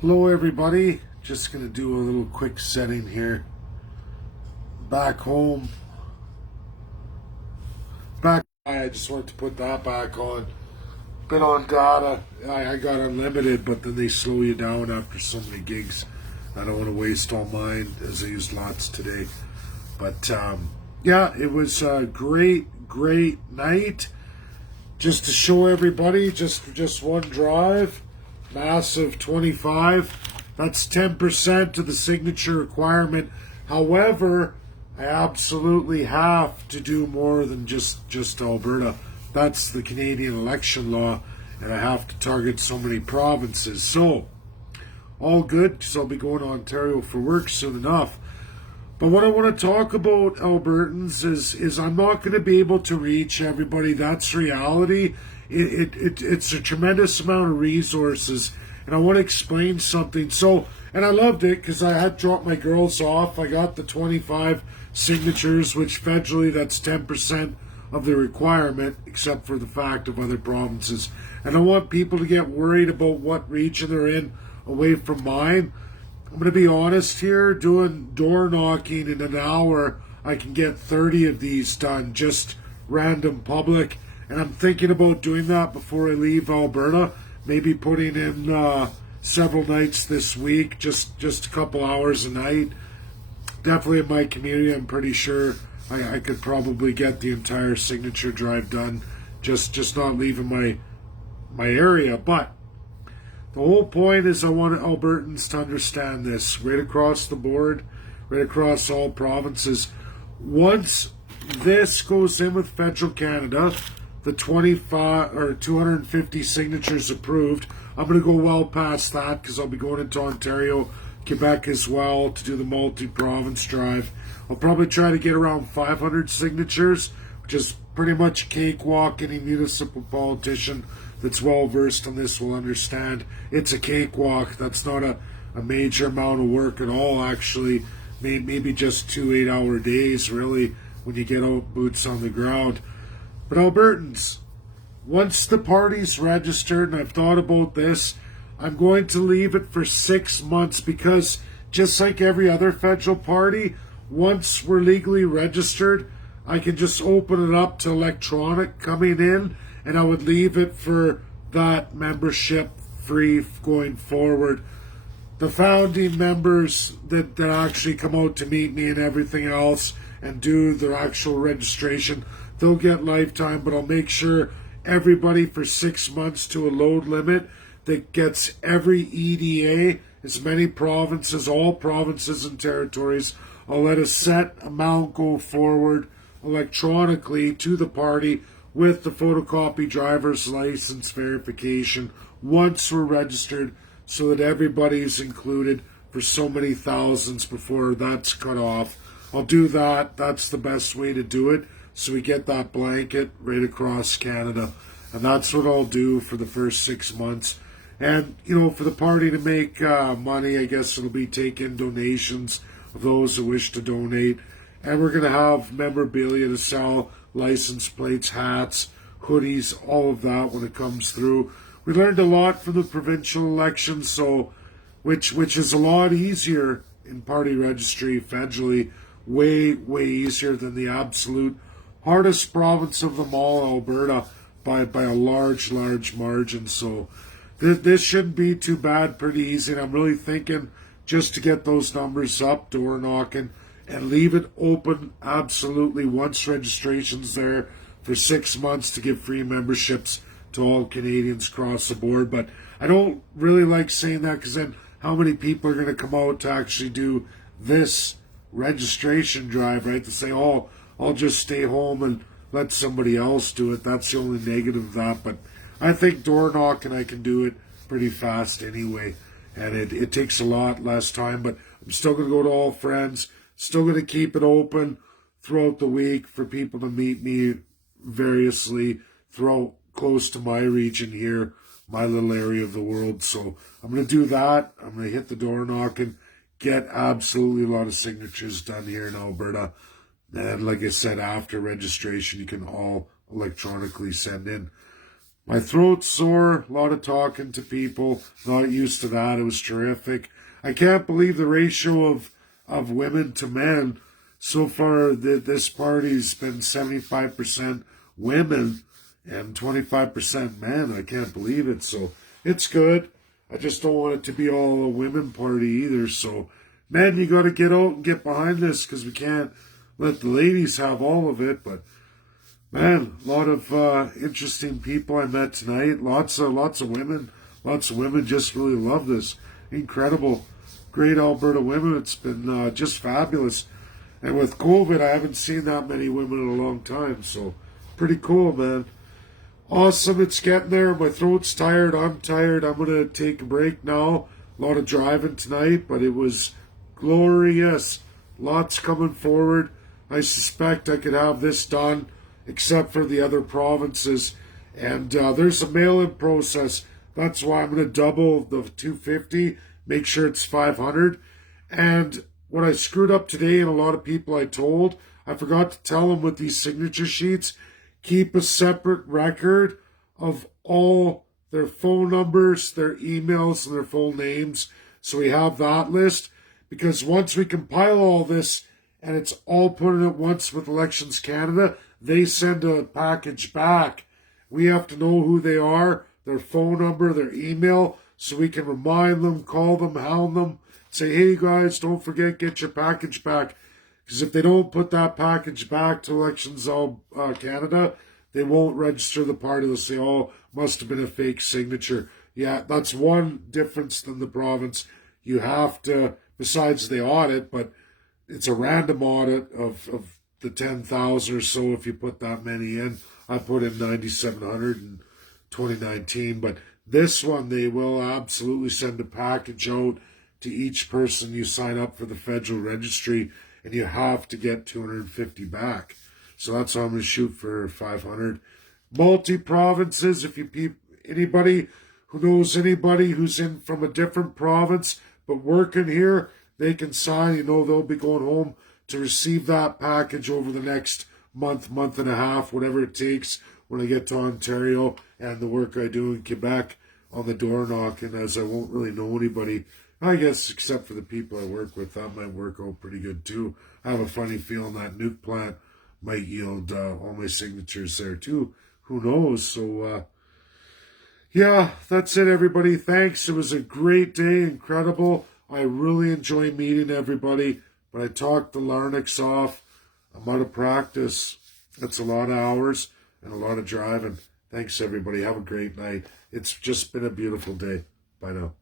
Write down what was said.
Hello everybody, just going to do a little quick setting here. Back home. I just wanted to put that back on. Been on data. I got unlimited, but then they slow you down after so many gigs. I don't want to waste all mine as I used lots today. But yeah, it was a great night. Just to show everybody, just one drive. Massive 25. That's 10% of the signature requirement. However, I absolutely have to do more than just Alberta. That's the Canadian election law, and I have to target so many provinces. So, all good, because I'll be going to Ontario for work soon enough. But what I want to talk about, Albertans, is I'm not going to be able to reach everybody. That's reality. It's a tremendous amount of resources, and I want to explain something. So, and I loved it because I had dropped my girls off. I got the 25 signatures, which federally that's 10% of the requirement, except for the fact of other provinces. And I want people to get worried about what region they're in away from mine. I'm going to be honest here, doing door knocking in an hour, I can get 30 of these done, just random public. And I'm thinking about doing that before I leave Alberta, maybe putting in several nights this week, just a couple hours a night. Definitely in my community, I'm pretty sure I could probably get the entire signature drive done, just not leaving my area. But the whole point is I want Albertans to understand this right across the board, right across all provinces. Once this goes in with federal Canada, the 25 or 250 signatures approved, I'm going to go well past that because I'll be going into Ontario, Quebec as well to do the multi-province drive. I'll probably try to get around 500 signatures, which is pretty much cakewalk. Any municipal politician that's well versed on this will understand it's a cakewalk. That's not a major amount of work at all, actually. Maybe just 2 8-hour days, really, when you get out boots on the ground. But Albertans, once the party's registered, and I've thought about this, I'm going to leave it for 6 months because just like every other federal party, once we're legally registered, I can just open it up to electronic coming in, and I would leave it for that membership free going forward. The founding members that actually come out to meet me and everything else and do their actual registration, they'll get lifetime, but I'll make sure everybody for 6 months to a load limit that gets every EDA, as many provinces, all provinces and territories. I'll let a set amount go forward electronically to the party with the photocopy driver's license verification once we're registered, so that everybody's included for so many thousands before that's cut off. I'll do that. That's the best way to do it, so we get that blanket right across Canada. And that's what I'll do for the first 6 months. And, for the party to make money, I guess it'll be taking donations of those who wish to donate. And we're going to have memorabilia to sell, license plates, hats, hoodies, all of that when it comes through. We learned a lot from the provincial elections, so which is a lot easier in party registry federally, way easier than the absolute hardest province of them all, Alberta, by a large margin. So this shouldn't be too bad, pretty easy. And I'm really thinking just to get those numbers up, door knocking, and leave it open absolutely once registration's there for 6 months to give free memberships to all Canadians across the board. But I don't really like saying that because then how many people are going to come out to actually do this registration drive, right? To say, oh, I'll just stay home and let somebody else do it. That's the only negative of that. But I think door knocking, I can do it pretty fast anyway. And it takes a lot less time. But I'm still going to go to all friends. Still going to keep it open throughout the week for people to meet me variously throughout close to my region here, my little area of the world. So I'm going to do that. I'm going to hit the door knocking, get absolutely a lot of signatures done here in Alberta. And like I said, after registration, you can all electronically send in. My throat's sore, a lot of talking to people, not used to that. It was terrific. I can't believe the ratio of women to men. So far, this party's been 75% women and 25% men. I can't believe it. So it's good. I just don't want it to be all a women party either. So, man, you got to get out and get behind this because we can't let the ladies have all of it. But man, a lot of interesting people I met tonight. Lots of women. Lots of women just really love this. Incredible, great Alberta women. It's been just fabulous. And with COVID, I haven't seen that many women in a long time. So, pretty cool, man. Awesome, it's getting there. My throat's tired. I'm tired. I'm gonna take a break now. A lot of driving tonight, but it was glorious. Lots coming forward. I suspect I could have this done, except for the other provinces. And there's a mail-in process. That's why I'm going to double the 250, make sure it's 500. And what I screwed up today, and a lot of people I told, I forgot to tell them with these signature sheets, keep a separate record of all their phone numbers, their emails, and their full names. So we have that list. Because once we compile all this, and it's all put in at once with Elections Canada, they send a package back. We have to know who they are, their phone number, their email, so we can remind them, call them, hound them, say, hey guys, don't forget, get your package back. Because if they don't put that package back to Elections Canada, they won't register the party. They'll say, oh, must have been a fake signature. Yeah, that's one difference than the province. You have to, besides the audit, but it's a random audit of the 10,000 or so if you put that many in. I put in 9,700 in 2019, but this one they will absolutely send a package out to each person you sign up for the federal registry, and you have to get 250 back. So that's how I'm going to shoot for 500. Multi-provinces, if you anybody who knows anybody who's in from a different province but working here, they can sign. You know, they'll be going home to receive that package over the next month and a half, whatever it takes when I get to Ontario and the work I do in Quebec on the door knocking, as I won't really know anybody, I guess, except for the people I work with. That might work out pretty good too. I have a funny feeling that nuke plant might yield all my signatures there too. Who knows? So, yeah, that's it, everybody. Thanks. It was a great day. Incredible. I really enjoy meeting everybody, but I talked the larynx off. I'm out of practice. That's a lot of hours and a lot of driving. Thanks, everybody. Have a great night. It's just been a beautiful day. Bye now.